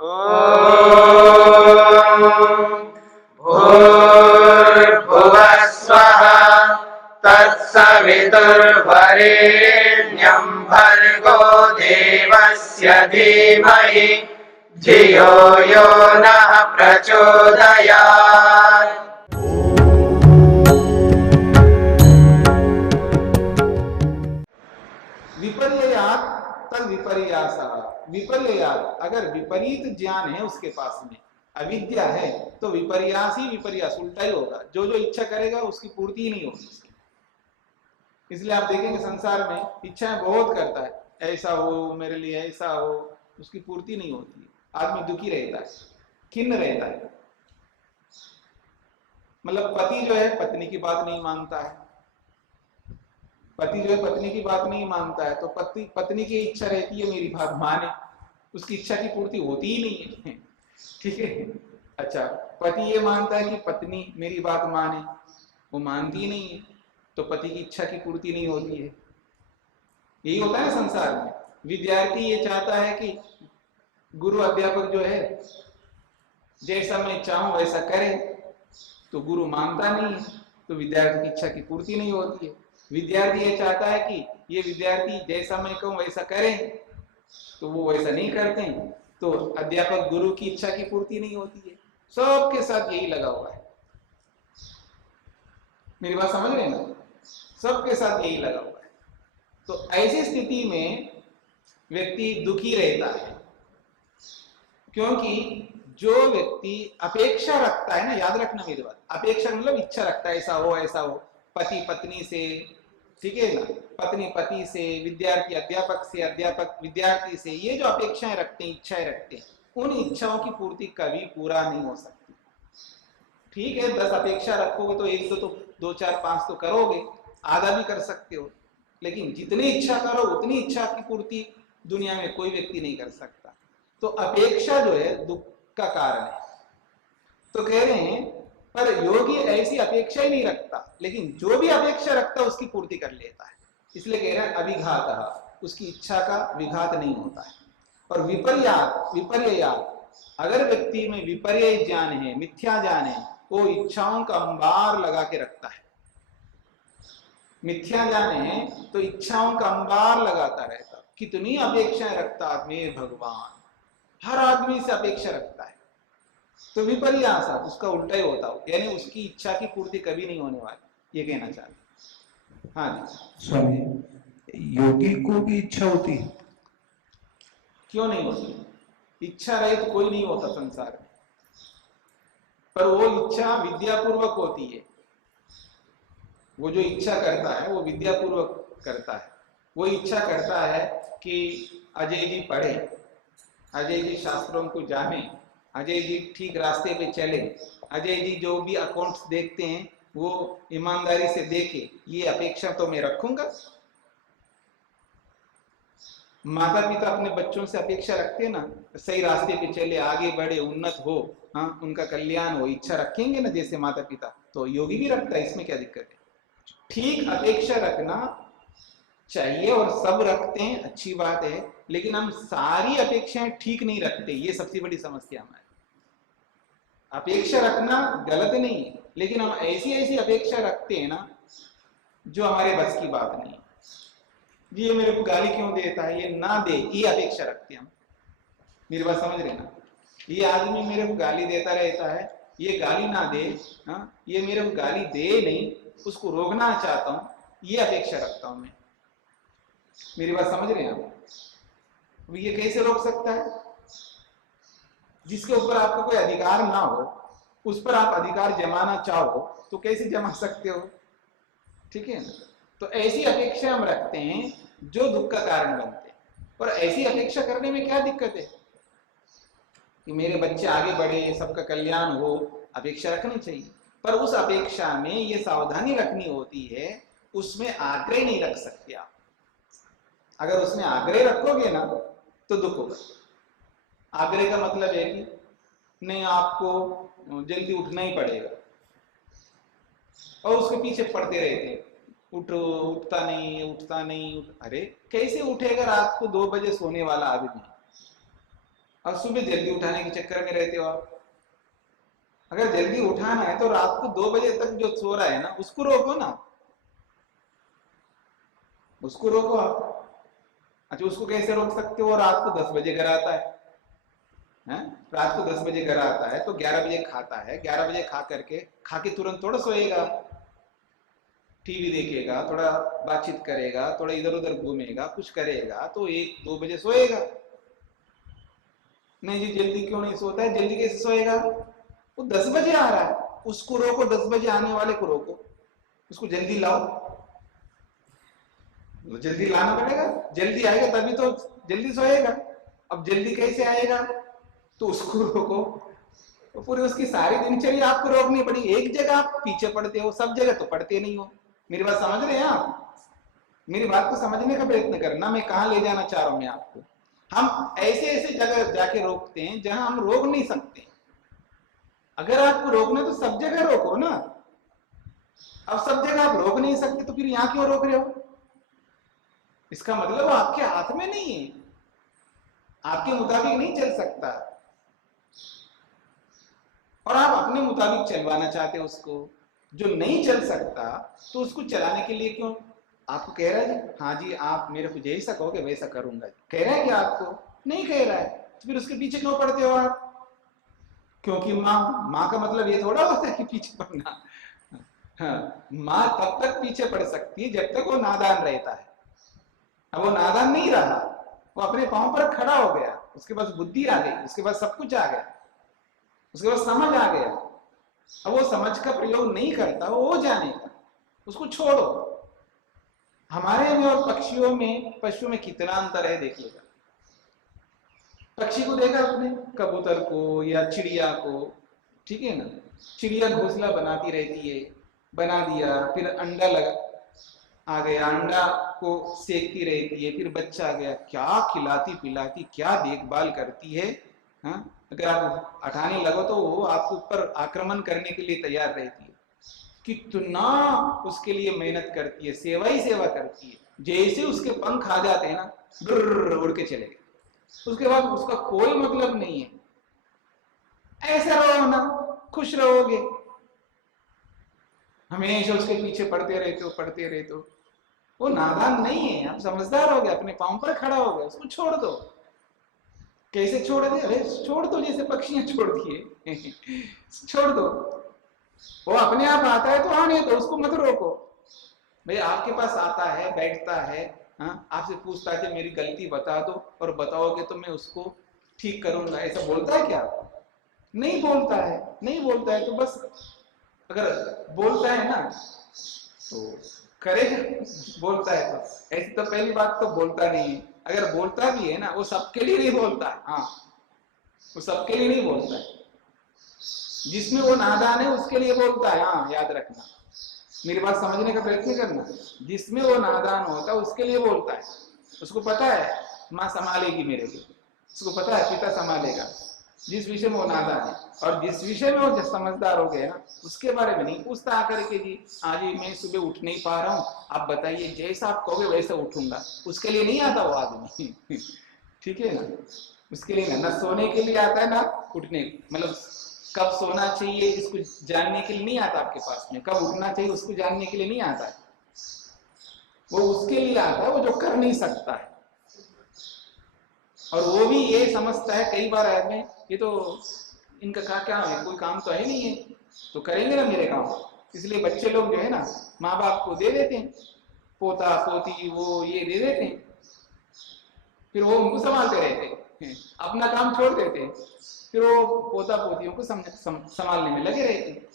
भूर्भुवः स्वः तत्सवितुर्वरेण्यं भर्गो देवस्य धीमहि धियो यो नः प्रचोदयात्। विपर्ययात तद विपर्यासः। विपर्ययात, अगर विपरीत ज्ञान है उसके पास में, अविद्या है, तो विपर्यास ही विपर्यास, उल्टा ही होगा। जो जो इच्छा करेगा उसकी पूर्ति ही नहीं होगी उसकी। इसलिए आप देखेंगे संसार में इच्छाएं बहुत करता है, ऐसा हो मेरे लिए, ऐसा हो, उसकी पूर्ति नहीं होती। आदमी दुखी रहता है, खिन्न रहता है। मतलब पति जो है पत्नी की बात नहीं मानता है, पति जो है पत्नी की बात नहीं मानता है, तो पत्नी की इच्छा रहती है मेरी बात माने, उसकी इच्छा की पूर्ति होती ही नहीं है। ठीक है। अच्छा, पति ये मानता है कि पत्नी मेरी बात माने, वो मानती ही नहीं है, तो पति की इच्छा की पूर्ति नहीं होती है। यही होता है संसार में। विद्यार्थी ये चाहता है कि गुरु अध्यापक जो है जैसा मैं चाहूं वैसा करे, तो गुरु मानता नहीं है, तो विद्यार्थी की इच्छा की पूर्ति नहीं होती है। विद्यार्थी ये चाहता है कि ये विद्यार्थी जैसा मैं कहूं वैसा करें, तो वो वैसा नहीं करते हैं, तो अध्यापक गुरु की इच्छा की पूर्ति नहीं होती है। सबके साथ यही लगा हुआ है। मेरी बात समझ रहे हैं ना? सबके साथ यही लगा हुआ है। तो ऐसी स्थिति में व्यक्ति दुखी रहता है, क्योंकि जो व्यक्ति अपेक्षा रखता है ना, याद रखना मेरी बात, अपेक्षा मतलब इच्छा रखता है ऐसा हो ऐसा हो, पति पत्नी से, ठीक है ना, पत्नी पति से, विद्यार्थी अध्यापक से, अध्यापक विद्यार्थी से, ये जो अपेक्षाएं रखते हैं, इच्छाएं रखते हैं, उन इच्छाओं की पूर्ति कभी पूरा नहीं हो सकती। ठीक है, 10 अपेक्षा रखोगे तो एक दो 2 4 5 तो करोगे, आधा भी कर सकते हो, लेकिन जितनी इच्छा करो उतनी इच्छा की पूर्ति दुनिया में कोई व्यक्ति नहीं कर सकता। तो अपेक्षा जो है दुख का कारण है। तो कह रहे हैं पर योगी ऐसी अपेक्षा ही नहीं रखता, लेकिन जो भी अपेक्षा रखता है उसकी पूर्ति कर लेता है। इसलिए कह रहे हैं अभिघात, उसकी इच्छा का विघात नहीं होता है। और विपर्यात, विपर्ययात, अगर व्यक्ति में विपर्य ज्ञान है, मिथ्या ज्ञान है, वो इच्छाओं का अंबार लगा के रखता है। मिथ्या ज्ञान है तो इच्छाओं का अंबार लगाता रहता। कितनी अपेक्षाएं रखता आदमी, भगवान हर आदमी से अपेक्षा रखता है, तो विपर्यास उसका उल्टा ही होता हो, यानी उसकी इच्छा की पूर्ति कभी नहीं होने वाली, ये कहना चाहते। हाँ जी स्वामी, योगी को भी इच्छा होती है? क्यों नहीं होती? इच्छा रहित तो कोई नहीं होता संसार में, पर वो इच्छा विद्यापूर्वक होती है। वो जो इच्छा करता है वो विद्यापूर्वक करता है। वो इच्छा करता है कि अजय जी पढ़े, अजय जी शास्त्रों को जाने, अजय जी ठीक रास्ते पे चले, अजय जी जो भी अकाउंट्स देखते हैं वो ईमानदारी से देखे, ये अपेक्षा तो मैं रखूंगा। माता पिता अपने बच्चों से अपेक्षा रखते हैं ना, सही रास्ते पे चले, आगे बढ़े, उन्नत हो, हाँ, उनका कल्याण हो, इच्छा रखेंगे ना जैसे माता पिता, तो योगी भी रखता है, इसमें क्या दिक्कत है? ठीक अपेक्षा रखना चाहिए और सब रखते हैं, अच्छी बात है, लेकिन हम सारी अपेक्षाएं ठीक नहीं रखते, ये सबसे बड़ी समस्या हमारी। अपेक्षा रखना गलत नहीं है, लेकिन हम ऐसी ऐसी अपेक्षा रखते हैं ना जो हमारे बस की बात नहीं है। ये मेरे को गाली क्यों देता है, ये ना दे, ये अपेक्षा रखते हैं हम। मेरी बात समझ रहे ना? ये आदमी मेरे को गाली देता रहता है, ये गाली ना दे, हाँ, ये मेरे को गाली दे नहीं, उसको रोकना चाहता हूं, ये अपेक्षा रखता हूं मैं। मेरी बात समझ रहे हैं आप? ये कैसे रोक सकता है? जिसके ऊपर आपका कोई अधिकार ना हो, उस पर आप अधिकार जमाना चाहो तो कैसे जमा सकते हो? ठीक है ना? तो ऐसी अपेक्षा हम रखते हैं जो दुख का कारण बनते हैं। और ऐसी अपेक्षा करने में क्या दिक्कत है कि मेरे बच्चे आगे बढ़े, सबका कल्याण हो, अपेक्षा रखनी चाहिए, पर उस अपेक्षा में ये सावधानी रखनी होती है, उसमें आग्रह नहीं रख सकते आप। अगर उसमें आग्रह रखोगे ना तो दुख होगा। आग्रह का मतलब है कि नहीं, आपको जल्दी उठना ही पड़ेगा, और उसके पीछे पड़ते रहते हैं, उठो, उठता नहीं, उठता नहीं, अरे कैसे उठेगा? रात को 2 बजे सोने वाला आदमी, अब सुबह जल्दी उठाने के चक्कर में रहते हो आप। अगर जल्दी उठाना है तो रात को 2 बजे तक जो सो रहा है ना उसको रोको ना, उसको रोको आप। अच्छा, उसको कैसे रोक सकते हो? रात को 10 बजे घर आता है, रात को 10 बजे घर आता है तो 11 बजे खाता है, 11 बजे खा के तुरंत थोड़ा सोएगा, टीवी देखेगा, थोड़ा बातचीत करेगा, थोड़ा इधर उधर घूमेगा, कुछ करेगा तो 1-2 बजे सोएगा। नहीं जी जल्दी क्यों नहीं सोता है? जल्दी कैसे सोएगा? वो 10 बजे आ रहा है, उसको रोको, 10 बजे आने वाले को रोको, उसको जल्दी लाओ, तो जल्दी लाना पड़ेगा, जल्दी आएगा तभी तो जल्दी सोएगा। अब जल्दी कैसे आएगा? तो उसको रोको, तो पूरी उसकी सारी दिनचर्या आपको रोकनी पड़ी। एक जगह आप पीछे पड़ते हो, सब जगह तो पड़ते नहीं हो। मेरी बात समझ रहे हैं आप? मेरी बात को समझने का प्रयत्न करना, मैं कहां ले जाना चाह रहा हूं मैं आपको। हम ऐसे ऐसे जगह जाके रोकते हैं जहां हम रोक नहीं सकते। अगर आपको रोकना तो सब जगह रोको ना। अब सब जगह आप रोक नहीं सकते तो फिर यहां क्यों रोक रहे हो? इसका मतलब आपके हाथ में नहीं है, आपके मुताबिक नहीं चल सकता, और आप अपने मुताबिक चलवाना चाहते हो उसको। जो नहीं चल सकता तो उसको चलाने के लिए क्यों आपको कह रहा है जी, हाँ जी आप मेरे को जैसा कहोगे वैसा करूंगा, कह रहा है क्या आपको? नहीं कह रहा है, तो फिर उसके पीछे क्यों पड़ते हो आप? क्योंकि माँ का मतलब ये थोड़ा होता है कि पीछे पड़ना। हाँ, माँ तब तक पीछे पड़ सकती है जब तक वो नादान रहता है। अब वो नादान नहीं रहा, वो अपने पांव पर खड़ा हो गया, उसके पास बुद्धि आ गई, उसके पास सब कुछ आ गया, उसके पास समझ आ गया। अब वो समझ का प्रयोग नहीं करता, वो जानेगा, उसको छोड़ो। हमारे में और पक्षियों में, पशुओं में कितना अंतर है देखिएगा। पक्षी को देखा आपने, कबूतर को या चिड़िया को, ठीक है ना, चिड़िया घोंसला बनाती रहती है, बना दिया, फिर अंडा लगा आ गया, अंडा को सेकती रहती है, फिर बच्चा आ गया, क्या खिलाती पिलाती, क्या देखभाल करती है। हाँ, अगर आप हटाने लगो तो वो आपके ऊपर आक्रमण करने के लिए तैयार रहती है। कितना उसके लिए मेहनत करती है, सेवा ही सेवा करती है। जैसे उसके पंख आ जाते हैं ना, उड़ के चले गए, उसके बाद उसका कोई मतलब नहीं है। ऐसा रहो ना, खुश रहोगे, हमेशा उसके पीछे पड़ते रहते हो। वो नादान नहीं है, आप समझदार हो गए, अपने पांव पर खड़ा हो गए, उसको छोड़ दो। कैसे छोड़ दे? अरे छोड़ दो, जैसे पक्षियां छोड़ दिए। छोड़ दो, वो अपने आप आता है तो आने दो, उसको मत रोको। भाई आपके पास आता है, बैठता है, हाँ, आपसे पूछता है कि मेरी गलती बता दो, और बताओगे तो मैं उसको ठीक करूंगा, ऐसा बोलता है क्या? नहीं बोलता है। नहीं बोलता है तो बस, अगर बोलता है ना तो करेगा, बोलता है तो। ऐसी तो पहली बात तो बोलता नहीं है। अगर बोलता भी है ना, वो सबके लिए नहीं बोलता। हाँ, वो सबके लिए नहीं बोलता है, जिसमें वो नादान है उसके लिए बोलता है। हाँ, याद रखना, मेरी बात समझने का प्रयत्न करना। जिसमें वो नादान होता है उसके लिए बोलता है। उसको पता है माँ संभालेगी मेरे लिए, उसको पता है पिता संभालेगा, जिस विषय में वो नादान है। और जिस विषय में वो समझदार हो गए ना, उसके बारे में नहीं पूछता आकर के, जी आज ही मैं सुबह उठ नहीं पा रहा हूँ, आप बताइए, जैसा आप कहोगे वैसा उठूंगा। उसके लिए नहीं आता वो आदमी। ठीक है ना, उसके लिए ना सोने के लिए आता है ना उठने, मतलब कब सोना चाहिए इसको जानने के लिए नहीं आता आपके पास में, कब उठना चाहिए उसको जानने के लिए नहीं आता है। वो उसके लिए आता है वो जो कर नहीं सकता है, और वो भी ये समझता है कई बार आदमी, ये तो इनका क्या है, कोई काम तो है नहीं है, तो करेंगे ना मेरे काम। इसलिए बच्चे लोग जो है ना माँ बाप को दे देते हैं, पोता पोती वो ये दे देते हैं, फिर वो उनको संभालते रहते हैं, अपना काम छोड़ देते हैं, फिर वो पोता पोतियों को संभालने में लगे रहते हैं।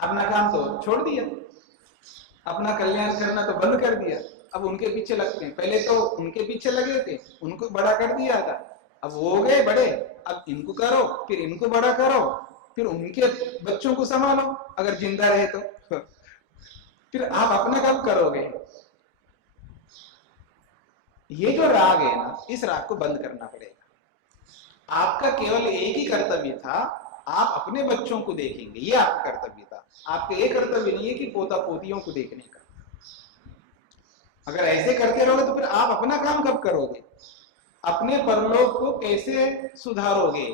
अपना काम तो छोड़ दिया, अपना कल्याण करना तो बंद कर दिया, अब उनके पीछे लगते हैं। पहले तो उनके पीछे लगे थे, उनको बड़ा कर दिया था, अब वो हो गए बड़े, अब इनको करो, फिर इनको बड़ा करो, फिर उनके बच्चों को संभालो अगर जिंदा रहे तो। फिर आप अपना कब करोगे? ये जो राग है ना, इस राग को बंद करना पड़ेगा। आपका केवल एक ही कर्तव्य था, आप अपने बच्चों को देखेंगे, ये आपका कर्तव्य था। आपका ये कर्तव्य नहीं है कि पोता पोतियों को देखने का। अगर ऐसे करते रहोगे तो फिर आप अपना काम कब करोगे? अपने परलोक को कैसे सुधारोगे?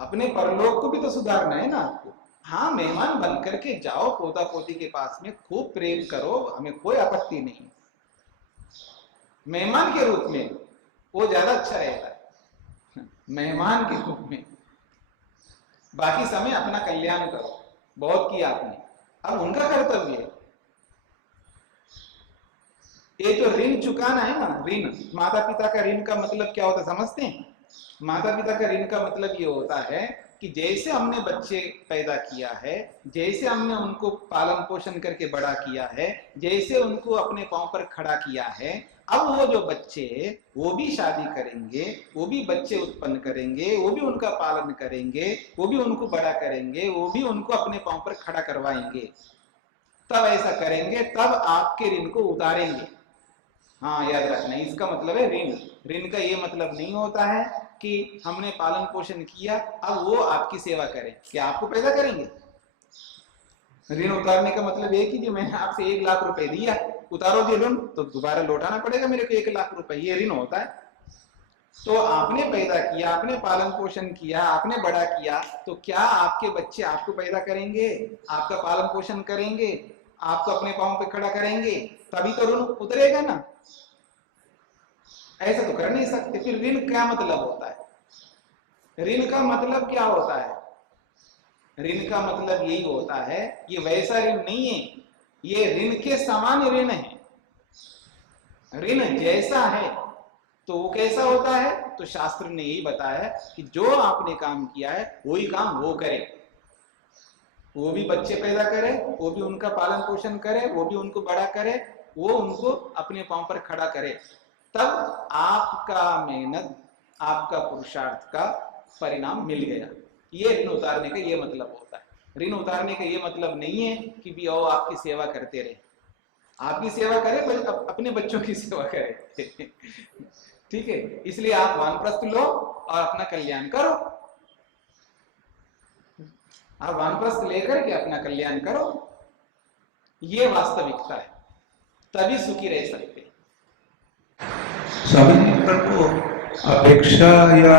अपने परलोक को भी तो सुधारना है ना आपको। हाँ, मेहमान बन करके जाओ पोता पोती के पास में, खूब प्रेम करो, हमें कोई आपत्ति नहीं। मेहमान के रूप में वो ज्यादा अच्छा रहता है, मेहमान के रूप में। बाकी समय अपना कल्याण करो, बहुत किया आपने, अब उनका कर्तव्य है। ये तो ऋण चुकाना है ना। ऋण, माता पिता का ऋण का मतलब क्या होता है समझते हैं? माता पिता का ऋण का मतलब ये होता है कि जैसे हमने बच्चे पैदा किया है, जैसे हमने उनको पालन पोषण करके बड़ा किया है, जैसे उनको अपने पांव पर खड़ा किया है, अब वो जो बच्चे वो भी शादी करेंगे, वो भी बच्चे उत्पन्न करेंगे, वो भी उनका पालन करेंगे, वो भी उनको बड़ा करेंगे, वो भी उनको अपने पांव पर खड़ा करवाएंगे। तब ऐसा करेंगे, तब आपके ऋण को उतारेंगे। हाँ, याद रखना, इसका मतलब है ऋण। ऋण का ये मतलब नहीं होता है कि हमने पालन पोषण किया अब वो आपकी सेवा करें। क्या आपको पैदा करेंगे? ऋण उतारने का मतलब ये कि जो मैंने आपसे 1 लाख रुपए दिया, उतारोगे ऋण तो दोबारा लौटाना पड़ेगा मेरे को 1 लाख रुपए, ये ऋण होता है। तो आपने पैदा किया, आपने पालन पोषण किया, आपने बड़ा किया, तो क्या आपके बच्चे आपको पैदा करेंगे, आपका पालन पोषण करेंगे, आपको अपने पांव पे खड़ा करेंगे? तभी तो ऋण उतरेगा ना। ऐसा तो कर नहीं सकते। फिर ऋण क्या मतलब होता है? ऋण का मतलब क्या होता है? ऋण का मतलब यही होता है, ये वैसा ऋण नहीं है, ये ऋण के समान ऋण है। ऋण जैसा है तो वो कैसा होता है? तो शास्त्र ने यही बताया कि जो आपने काम किया है वही काम वो करे। वो भी बच्चे पैदा करे, वो भी उनका पालन पोषण करे, वो भी उनको बड़ा करे, वो उनको अपने पांव पर खड़ा करे। तब आपका मेहनत, आपका पुरुषार्थ का परिणाम मिल गया। ये ऋण उतारने का ये मतलब होता है। ऋण उतारने का ये मतलब नहीं है कि भी आओ आपकी सेवा करते रहे। आपकी सेवा करे, अपने बच्चों की सेवा करे। ठीक है, इसलिए आप वानप्रस्थ लो और अपना कल्याण करो। आप वानप्रस्थ लेकर के अपना कल्याण करो, ये वास्तविकता है, तभी सुखी रह सकते। स्वामी जी, पर वो अपेक्षा या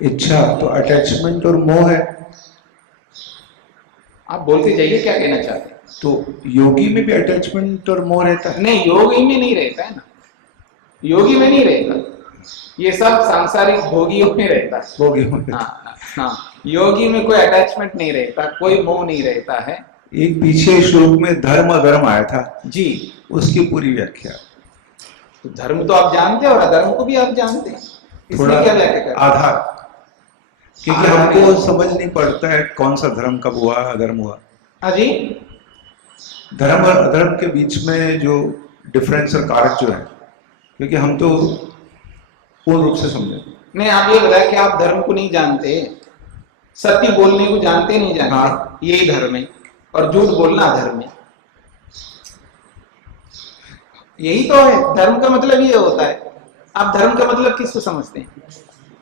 इच्छा तो अटैचमेंट और मोह है। आप बोलते जाइए क्या कहना चाहते हैं। तो योगी में भी अटैचमेंट और मोह रहता है? नहीं, योगी में नहीं रहता है ना, योगी में नहीं रहता, ये सब सांसारिक भोगियों में रहता है। भोगियों में। हाँ हाँ, योगी में कोई अटैचमेंट नहीं रहता, कोई मोह नहीं रहता है। एक पीछे श्लोक में धर्म अधर्म आया था जी, उसकी पूरी व्याख्या। तो धर्म तो आप जानते हैं और अधर्म को भी आप जानते हैं, थोड़ा क्या व्याख्या करें? आधार, क्योंकि हमको समझ नहीं पड़ता है कौन सा धर्म कब हुआ, अधर्म हुआ। हाँ जी, धर्म और अधर्म के बीच में जो डिफरेंस और कारक जो है, क्योंकि हम तो पूर्ण रूप से समझे नहीं। आप ये बताया कि आप धर्म को नहीं जानते, सत्य बोलने को जानते नहीं जानते। हाँ। यही धर्म है, और झूठ बोलना अधर्म है। यही तो है, धर्म का मतलब ये होता है। आप धर्म का मतलब किसको समझते हैं?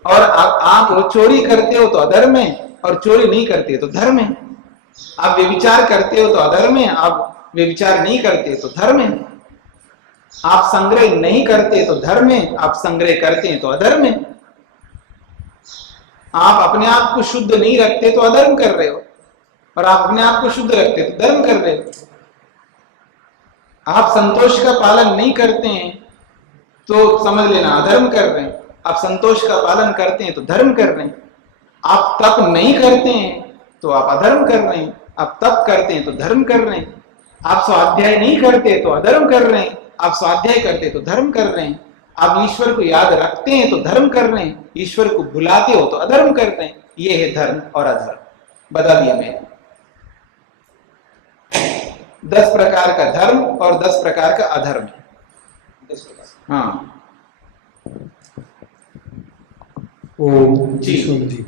और आप चोरी करते हो तो अधर्म है, और चोरी नहीं करते तो धर्म है। आप व्यभिचार करते हो तो अधर्म है, आप व्यभिचार नहीं करते तो धर्म है। आप संग्रह नहीं करते तो धर्म है, आप संग्रह करते हैं तो अधर्म है। आप अपने आप को शुद्ध नहीं रखते तो अधर्म कर रहे हो, और आप अपने आप को शुद्ध रखते तो धर्म कर रहे हो। आप संतोष का पालन नहीं करते हैं तो समझ लेना अधर्म कर रहे हैं, आप संतोष का पालन करते हैं तो धर्म कर रहे हैं। आप तप नहीं करते हैं तो आप अधर्म कर रहे हैं, आप तप करते हैं तो धर्म कर रहे हैं। आप स्वाध्याय नहीं करते तो अधर्म कर रहे हैं, आप स्वाध्याय करते तो धर्म कर रहे हैं। आप ईश्वर को याद रखते हैं तो धर्म कर रहे हैं, ईश्वर को भुलाते हो तो अधर्म कर रहे हैं। ये है धर्म और अधर्म। बता दिया मैंने 10 प्रकार का धर्म और 10 प्रकार का अधर्म। हाँ जी स्वामी जी,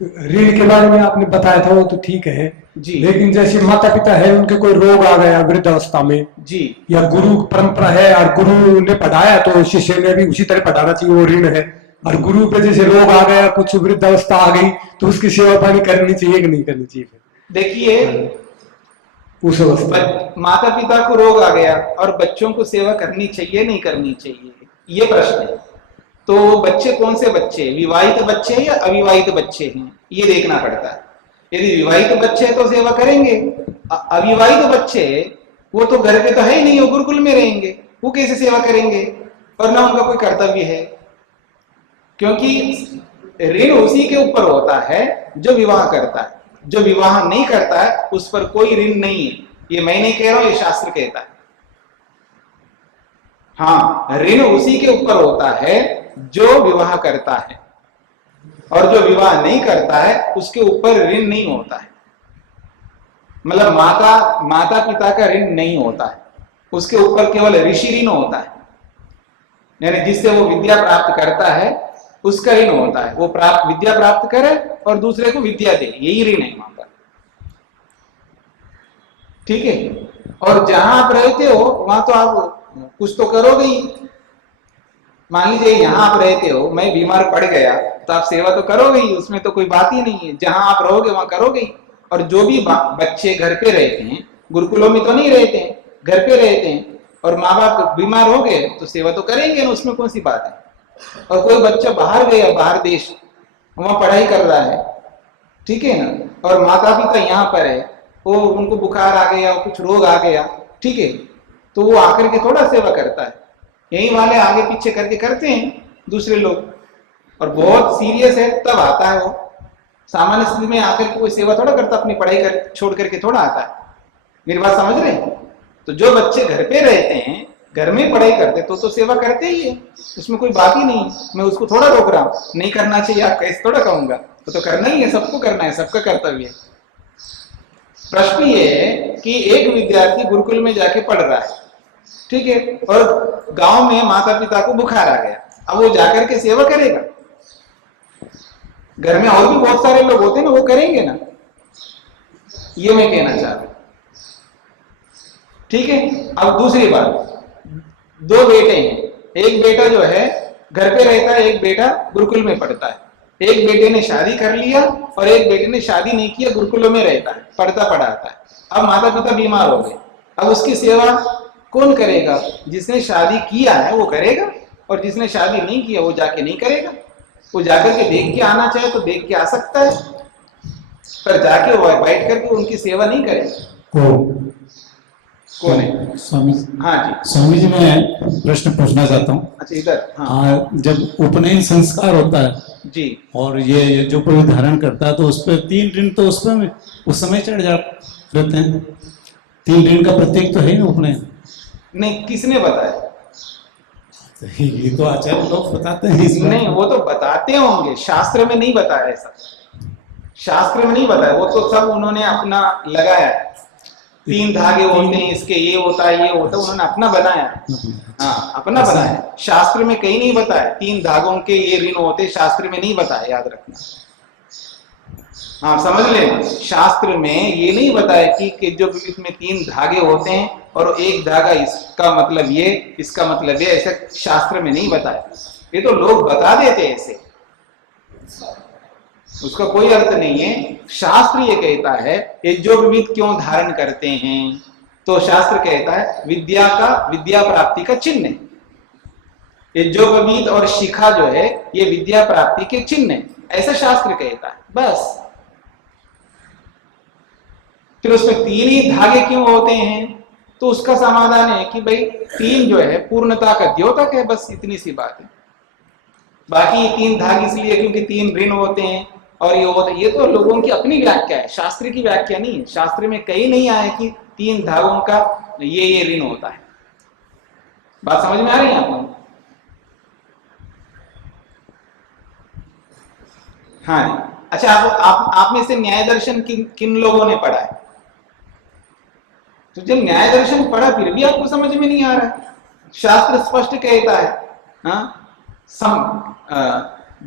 ऋण के बारे में आपने बताया था वो तो ठीक है जी, लेकिन जैसे माता पिता है, उनके कोई रोग आ गया वृद्धावस्था में जी, या गुरु परंपरा है और गुरु ने पढ़ाया तो शिष्य ने भी उसी तरह पढ़ाना चाहिए, वो ऋण है। और गुरु पे जैसे रोग आ गया, कुछ वृद्धावस्था आ गई, तो उसकी सेवा पानी करनी चाहिए कि नहीं करनी चाहिए? देखिए उस अवस्था में। माता पिता को रोग आ गया और बच्चों को सेवा करनी चाहिए नहीं करनी चाहिए, ये प्रश्न है। तो बच्चे कौन से बच्चे, विवाहित बच्चे हैं या अविवाहित बच्चे हैं, ये देखना पड़ता है। यदि विवाहित बच्चे हैं तो सेवा करेंगे, अविवाहित बच्चे वो तो घर पे तो है ही नहीं, वो गुरुकुल में रहेंगे, वो कैसे सेवा करेंगे, और ना उनका कोई कर्तव्य है। क्योंकि ऋण उसी के ऊपर होता है जो विवाह करता है, जो विवाह नहीं करता है उस पर कोई ऋण नहीं है। ये मैं नहीं कह रहा हूं, ये शास्त्र कहता है। हाँ, ऋण उसी के ऊपर होता है जो विवाह करता है, और जो विवाह नहीं करता है उसके ऊपर ऋण नहीं होता है। मतलब माता पिता का ऋण नहीं होता है, उसके ऊपर केवल ऋषि ऋण होता है, यानी जिससे वो विद्या प्राप्त करता है उसका ऋण होता है। वो विद्या प्राप्त करे और दूसरे को विद्या दे, यही ऋण है वहां पर। ठीक है। और जहां आप रहते हो वहां तो आप कुछ तो करोगे ही। मान लीजिए यहां आप रहते हो, मैं बीमार पड़ गया तो आप सेवा तो करोगे ही, उसमें तो कोई बात ही नहीं है। जहां आप रहोगे वहां करोगे ही। और जो भी बच्चे घर पे रहते हैं, गुरुकुलों में तो नहीं रहते हैं, घर पे रहते हैं, और माँ बाप बीमार हो गए तो सेवा तो करेंगे ना, उसमें कौन सी बात है। और कोई बच्चा बाहर गया, बाहर देश, वहां पढ़ाई कर रहा है, ठीक है ना, और माता पिता यहाँ पर है, वो उनको बुखार आ गया, कुछ रोग आ गया, ठीक है, तो वो आकर के थोड़ा सेवा करता है। यही वाले आगे पीछे करके करते हैं दूसरे लोग, और बहुत सीरियस है तब आता है वो। सामान्य स्थिति में आकर के कोई सेवा थोड़ा करता, अपनी पढ़ाई कर छोड़ करके थोड़ा आता है। मेरी बात समझ रहे हैं? तो जो बच्चे घर पे रहते हैं, घर में पढ़ाई करते तो सेवा करते ही है, उसमें कोई बात ही नहीं। मैं उसको थोड़ा रोक रहा हूं, नहीं करना चाहिए आप कैसे थोड़ा कहूंगा, तो करना ही है, सबको करना है, सबका कर्तव्य है। प्रश्न ये है कि एक विद्यार्थी गुरुकुल में जाके पढ़ रहा है, ठीक है, और गांव में माता पिता को बुखार आ गया, अब वो जाकर के सेवा करेगा? घर में और भी बहुत सारे लोग होते हैं ना, वो करेंगे ना, ये मैं कहना चाहता हूं। ठीक है। अब दूसरी बात, दो बेटे हैं, एक बेटा जो है घर पे रहता है, एक बेटा गुरुकुल में पढ़ता है। एक बेटे ने शादी कर लिया और एक बेटे ने शादी नहीं किया, गुरुकुलों में रहता है, पढ़ता पढ़ाता है। अब माता पिता बीमार हो गए, अब उसकी सेवा कौन करेगा? जिसने शादी किया है वो करेगा, और जिसने शादी नहीं किया वो जाके नहीं करेगा। वो जाकर के देख के आना चाहे तो देख के आ सकता है, पर जाके वो बैठ करके उनकी सेवा नहीं करेगा। कौन है? स्वामी। हाँ जी। स्वामी जी, मैं प्रश्न पूछना चाहता हूँ। अच्छा, इधर। हाँ, जब उपनयन संस्कार होता है जी, और ये जो कोई धारण करता है तो उस पर 3 ऋण तो उस पर उस समय चढ़ जाते रहते हैं। 3 ऋण का प्रतीक तो है ना उपनयन। नहीं, किसने बताया? ये तो आचार्य लोग बताते हैं इस नहीं, वो तो बताते होंगे, शास्त्र में नहीं बताया ऐसा, शास्त्र में नहीं बताया, वो तो सब उन्होंने अपना लगाया है। 3 धागे होते हैं इसके, ये होता है, ये होता है, उन्होंने अपना बनाया। हाँ, अपना बनाया, शास्त्र में कहीं नहीं बताया 3 धागों के ये ऋण होते, शास्त्र में नहीं बताया, याद रखना। हाँ, समझ लेना, शास्त्र में ये नहीं बताया कि जो इसमें 3 धागे होते हैं और एक धागा इसका मतलब ये, इसका मतलब ये, ऐसा शास्त्र में नहीं बताया। ये तो लोग बता देते हैं ऐसे, उसका कोई अर्थ नहीं है। शास्त्र ये कहता है ये जो विविध क्यों धारण करते हैं, तो शास्त्र कहता है विद्या प्राप्ति का चिन्ह है। ये जो विविध और शिखा जो है ये विद्या प्राप्ति के चिन्ह है, ऐसा शास्त्र कहता है, बस। फिर उसमें 3 ही धागे क्यों होते हैं, तो उसका समाधान है कि भाई 3 जो है पूर्णता का द्योतक है, बस इतनी सी बात है। बाकी 3 धागे इसलिए क्योंकि 3 ऋण होते हैं और ये होता है, ये तो लोगों की अपनी व्याख्या है, शास्त्र की व्याख्या नहीं है। शास्त्र में कहीं नहीं आया कि 3 धागों का ये ऋण होता है। बात समझ में आ रही है आपको? हाँ। अच्छा, आप में से न्याय दर्शन किन लोगों ने पढ़ा है? तो जब न्याय दर्शन पढ़ा फिर भी आपको समझ में नहीं आ रहा है। शास्त्र स्पष्ट कहता है, हाँ,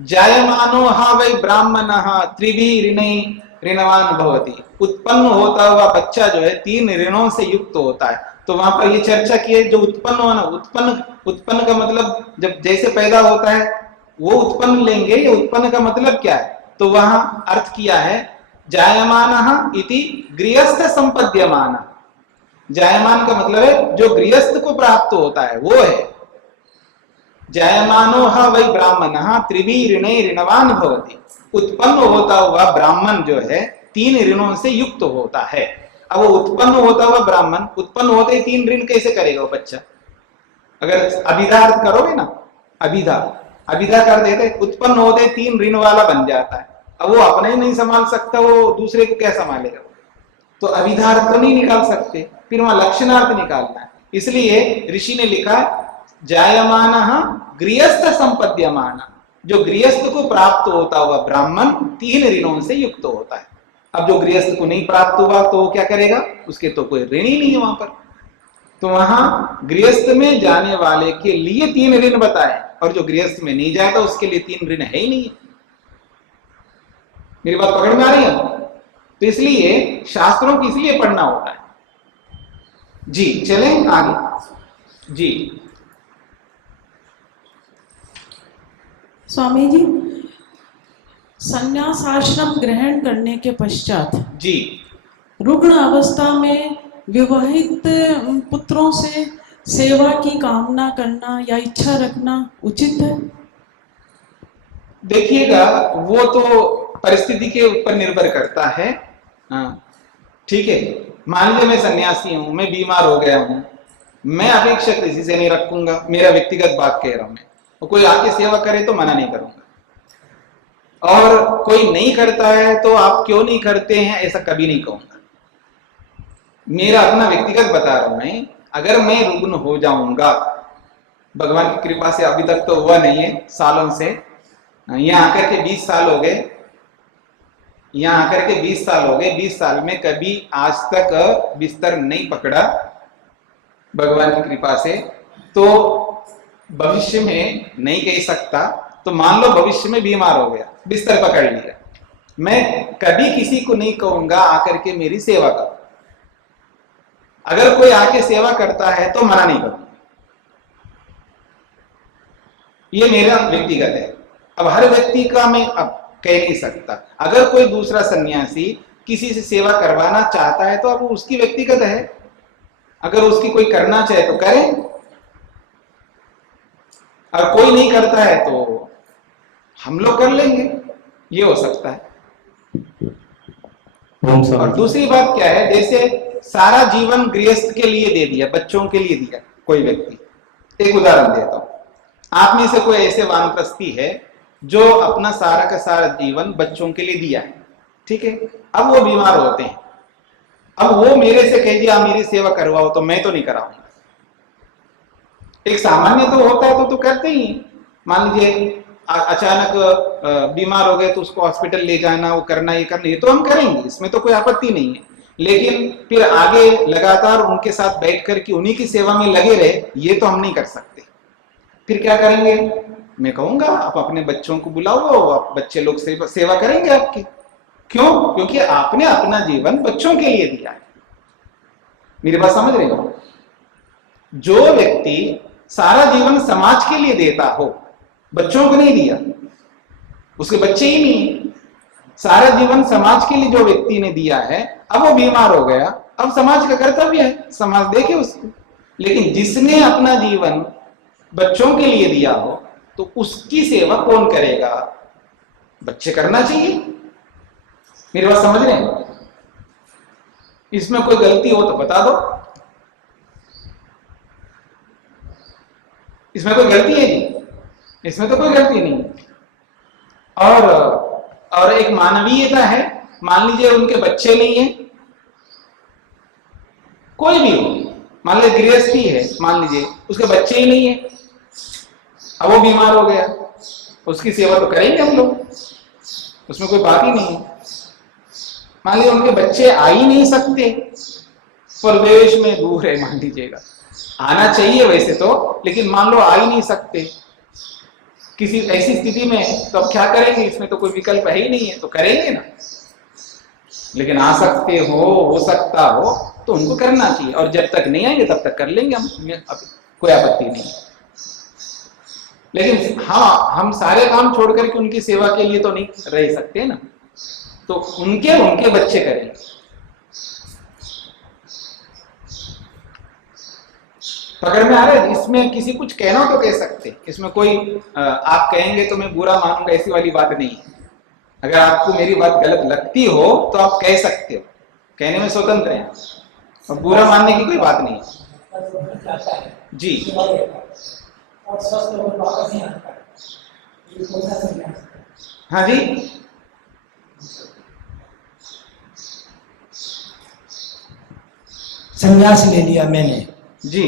जायमानो हा वै ब्राह्मणः त्रिभिः ऋणैः ऋणवान भवति। उत्पन्न होता हुआ बच्चा जो है 3 ऋणों से युक्त होता है। तो वहां पर ये चर्चा की है, जो उत्पन्न होना, उत्पन्न का मतलब जब जैसे पैदा होता है वो उत्पन्न लेंगे, ये उत्पन्न का मतलब क्या है? तो वहां अर्थ किया है जायमानः इति गृहस्थ संपद्यमान। जायमान का मतलब है जो गृहस्थ को प्राप्त होता है वो है। जायमानो ह वै ब्राह्मणः त्रिभी ऋणे ऋणवान भवति। उत्पन्न होता हुआ ब्राह्मण जो है 3 ऋणों से युक्त होता है। अब वो उत्पन्न होता हुआ ब्राह्मण उत्पन्न होते ही 3 ऋण कैसे करेगा वो बच्चा? अगर अभिधा अर्थ करोगे ना, अभिधा कर देते उत्पन्न होते 3 ऋण वाला बन जाता है। अब वो अपना ही नहीं संभाल सकता, वो दूसरे को क्या संभालेगा? तो अभिधार्थ तो नहीं निकाल सकते, फिर वहां लक्षणार्थ निकालना है। इसलिए ऋषि ने लिखा जायमानः गृहस्थ संपद्यमान, जो गृहस्थ को प्राप्त होता हुआ ब्राह्मण 3 ऋणों से युक्त होता है। अब जो गृहस्थ को नहीं प्राप्त हुआ तो वो क्या करेगा? उसके तो कोई ऋण ही नहीं है वहां पर। तो वहां गृहस्थ में जाने वाले के लिए 3 ऋण बताए, और जो गृहस्थ में नहीं जाता उसके लिए 3 ऋण है ही नहीं है। मेरी बात पकड़ में आ रही है? तो इसलिए शास्त्रों को इसलिए पढ़ना होता है। जी चलें आगे। जी स्वामी जी, संन्यास आश्रम ग्रहण करने के पश्चात जी रुग्ण अवस्था में विवाहित पुत्रों से सेवा की कामना करना या इच्छा रखना उचित है? देखिएगा, वो तो परिस्थिति के ऊपर निर्भर करता है। ठीक है, मान लीजिए मैं सन्यासी हूं, मैं बीमार हो गया हूं, मैं अपेक्षा किसी से नहीं रखूंगा, मेरा व्यक्तिगत बात कह रहा हूं मैं, और कोई आके सेवा करे तो मना नहीं करूंगा। और कोई नहीं करता है तो आप क्यों नहीं करते हैं ऐसा कभी नहीं कहूंगा। मेरा अपना व्यक्तिगत बता रहा हूं मैं। अगर मैं रुग्ण हो जाऊंगा, भगवान की कृपा से अभी तक तो हुआ नहीं है, सालों से, यहाँ आकर के 20 साल हो गए, यहाँ आकर के 20 साल हो गए, 20 साल में कभी आज तक बिस्तर नहीं पकड़ा भगवान की कृपा से। तो भविष्य में नहीं कह सकता, तो मान लो भविष्य में बीमार हो गया, बिस्तर पकड़ लिया, मैं कभी किसी को नहीं कहूंगा आकर के मेरी सेवा करो। अगर कोई आके सेवा करता है तो मना नहीं करूंगा, ये मेरा व्यक्तिगत है। अब हर व्यक्ति का मैं अब कह नहीं सकता। अगर कोई दूसरा सन्यासी किसी से सेवा करवाना चाहता है तो अब उसकी व्यक्तिगत है, अगर उसकी कोई करना चाहे तो करे, और कोई नहीं करता है तो हम लोग कर लेंगे, ये हो सकता है। और दूसरी बात क्या है, जैसे सारा जीवन गृहस्थ के लिए दे दिया, बच्चों के लिए दिया कोई व्यक्ति। एक उदाहरण देता हूं, आप में से कोई ऐसे वानप्रस्थी है जो अपना सारा का सारा जीवन बच्चों के लिए दिया है, ठीक है। अब वो बीमार होते हैं, अब वो मेरे से कह दिया मेरी सेवा करवाओ, तो मैं तो नहीं कराऊंगा। एक सामान्य तो होता है तो करते ही। मान लीजिए अचानक बीमार हो गए तो उसको हॉस्पिटल ले जाना, वो करना, ये करना, ये तो हम करेंगे, इसमें तो कोई आपत्ति नहीं है। लेकिन फिर आगे लगातार उनके साथ बैठ कर के उन्हीं की सेवा में लगे रहे, ये तो हम नहीं कर सकते। फिर क्या करेंगे? मैं कहूंगा आप अपने बच्चों को बुलाओ, आप बच्चे लोग सेवा करेंगे आपकी। क्यों? क्योंकि आपने अपना जीवन बच्चों के लिए दिया है। मेरी बात समझ रहे हो? जो व्यक्ति सारा जीवन समाज के लिए देता हो, बच्चों को नहीं दिया, उसके बच्चे ही नहीं है। सारा जीवन समाज के लिए जो व्यक्ति ने दिया है, अब वो बीमार हो गया, अब समाज का कर्तव्य है समाज देखे उसको। लेकिन जिसने अपना जीवन बच्चों के लिए दिया हो तो उसकी सेवा कौन करेगा? बच्चे करना चाहिए। मेरी बात समझ रहे हैं? इसमें कोई गलती हो तो बता दो। इसमें कोई गलती है जी? इसमें तो कोई गलती नहीं। और एक मानवीयता है। मान लीजिए उनके बच्चे नहीं है, कोई भी हो, मान लीजिए गृहस्थी है, मान लीजिए उसके बच्चे ही नहीं है, अब वो बीमार हो गया, उसकी सेवा तो करेंगे हम लोग, उसमें कोई बात ही नहीं है। मान लीजिए उनके बच्चे आ ही नहीं सकते, परदेश में दूर है, मान लीजिएगा, आना चाहिए वैसे तो, लेकिन मान लो आ ही नहीं सकते किसी ऐसी स्थिति में, तो अब क्या करेंगे? इसमें तो कोई विकल्प है ही नहीं है, तो करेंगे ना। लेकिन आ सकते हो सकता हो तो उनको करना चाहिए, और जब तक नहीं आएंगे तब तक कर लेंगे हम, कोई आपत्ति नहीं। लेकिन हाँ, हम सारे काम छोड़ करके उनकी सेवा के लिए तो नहीं रह सकते ना, तो उनके बच्चे करें। पकड़ में आ रहा है? इसमें किसी कुछ कहना हो तो कह सकते, इसमें कोई आप कहेंगे तो मैं बुरा मानूंगा ऐसी वाली बात नहीं है। अगर आपको मेरी बात गलत लगती हो तो आप कह सकते हो, कहने में स्वतंत्र हैं, और बुरा मानने की कोई बात नहीं है जी। हाँ जी, संन्यास ले लिया मैंने जी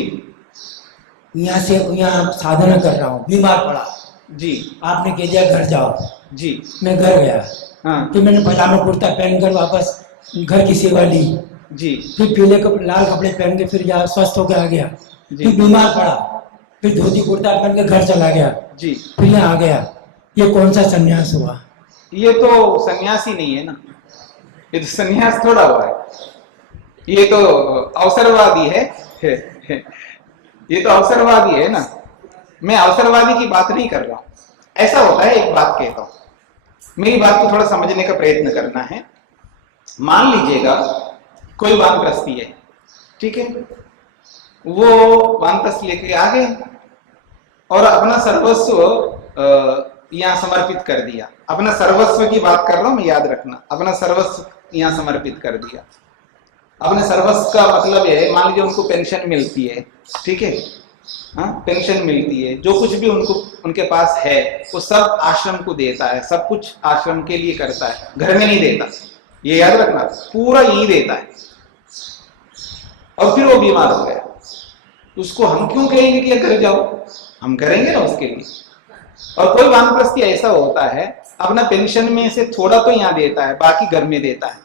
यहाँ से, यहाँ साधना कर रहा हूँ, बीमार पड़ा जी आपने कह दिया घर जाओ, जी मैं घर गया। हाँ फिर मैंने पजामा कुर्ता पहनकर वापस घर की सेवा ली, जी फिर पीले कपड़े लाल कपड़े पहन के फिर यहाँ स्वस्थ होकर आ गया, जी फिर बीमार पड़ा, फिर धोती कुर्ता पहन के घर चला गया, जी। फिर यहाँ आ गया। ये कौन सा संन्यास हुआ? ये तो सन्यास ही नहीं है ना, ये तो सन्यास थोड़ा हुआ है, ये तो अवसरवादी है ये तो अवसरवादी है ना। मैं अवसरवादी की बात नहीं कर रहा हूं। ऐसा होता है, एक बात कहता हूं, मेरी बात को थोड़ा समझने का प्रयत्न करना है। मान लीजिएगा कोई वानप्रस्थी है, ठीक है, वो वानप्रस्थ लेके आ गए और अपना सर्वस्व यहाँ समर्पित कर दिया। अपना सर्वस्व की बात कर रहा हूं मैं, याद रखना, अपना सर्वस्व यहाँ समर्पित कर दिया। अपने सर्वस्व का मतलब है, मान लीजिए उनको पेंशन मिलती है, ठीक है, हाँ पेंशन मिलती है, जो कुछ भी उनको उनके पास है वो सब आश्रम को देता है, सब कुछ आश्रम के लिए करता है, घर में नहीं देता, ये याद रखना, पूरा यही देता है। और फिर वो बीमार हो गया, उसको हम क्यों कहेंगे कि घर जाओ, हम करेंगे ना उसके लिए। और कोई वानप्रस्थी ऐसा होता है, अपना पेंशन में से थोड़ा तो यहाँ देता है, बाकी घर में देता है।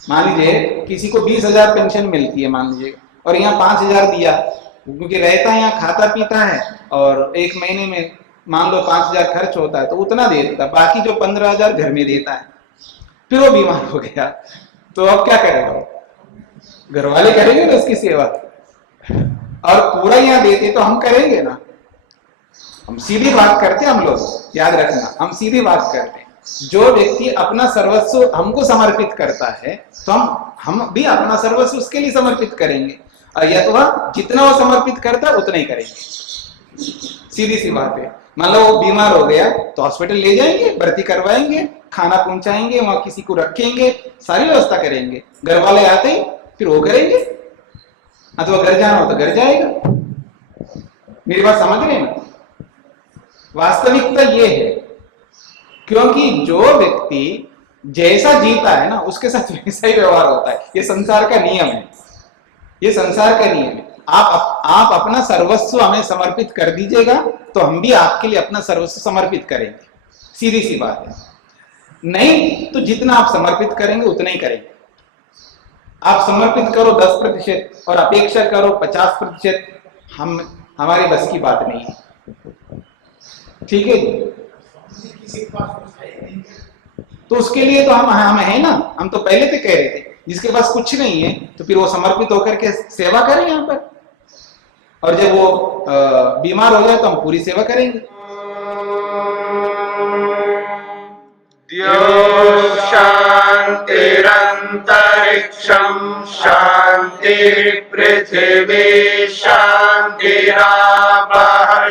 मान लीजिए किसी को 20,000 पेंशन मिलती है मान लीजिए, और यहाँ 5,000 दिया, क्योंकि रहता है यहाँ, खाता पीता है, और एक महीने में मान लो 5,000 खर्च होता है तो उतना दे देता, बाकी जो 15,000 घर में देता है। फिर वो बीमार हो गया तो अब क्या करेगा? घर वाले करेंगे ना उसकी सेवा, और पूरा यहाँ देते तो हम करेंगे ना। हम सीधी बात करते हैं, हम लोग याद रखना, हम सीधी बात करते हैं। जो व्यक्ति अपना सर्वस्व हमको समर्पित करता है तो हम भी अपना सर्वस्व उसके लिए समर्पित करेंगे, और या तो वह जितना वो समर्पित करता है उतना ही करेंगे। सीधी सी बात है। मान लो वो बीमार हो गया तो हॉस्पिटल ले जाएंगे, भर्ती करवाएंगे, खाना पहुंचाएंगे, वहां किसी को रखेंगे, सारी व्यवस्था करेंगे। घर वाले आते ही फिर वो करेंगे, अथवा घर जाना हो तो घर जाएगा। मेरी बात समझ रहे हैं ना? वास्तविकता ये है, क्योंकि जो व्यक्ति जैसा जीता है ना उसके साथ वैसा ही व्यवहार होता है। ये संसार का नियम है, ये संसार का नियम है। आप अपना सर्वस्व हमें समर्पित कर दीजिएगा तो हम भी आपके लिए अपना सर्वस्व समर्पित करेंगे, सीधी सी बात है। नहीं तो जितना आप समर्पित करेंगे उतना ही करेंगे। आप समर्पित करो 10% और अपेक्षा करो 50%, हमारे बस की बात नहीं है, ठीक है। तो उसके लिए तो हम है ना, हम तो पहले से कह रहे थे, जिसके पास कुछ नहीं है तो फिर वो समर्पित होकर के सेवा करें यहाँ पर, और जब वो बीमार हो जाए तो हम पूरी सेवा करेंगे। द्यो शान्तिरन्तरिक्षं शान्ति पृथिवी शान्तिरापः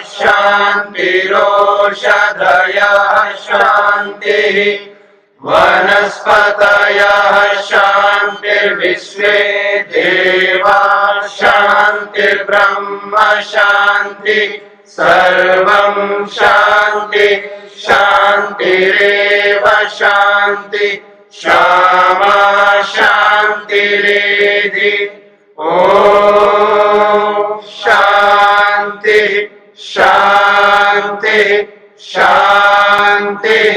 शान्तिरोषधयः शान्तिः वनस्पतयः शान्तिर्विश्वे देवाः शान्तिर्ब्रह्म शान्ति सर्वं शान्ति शान्तिरेव शान्ति क्षमा शान्तिरेधि। ॐ शान्ति शान्ति शान्तिः।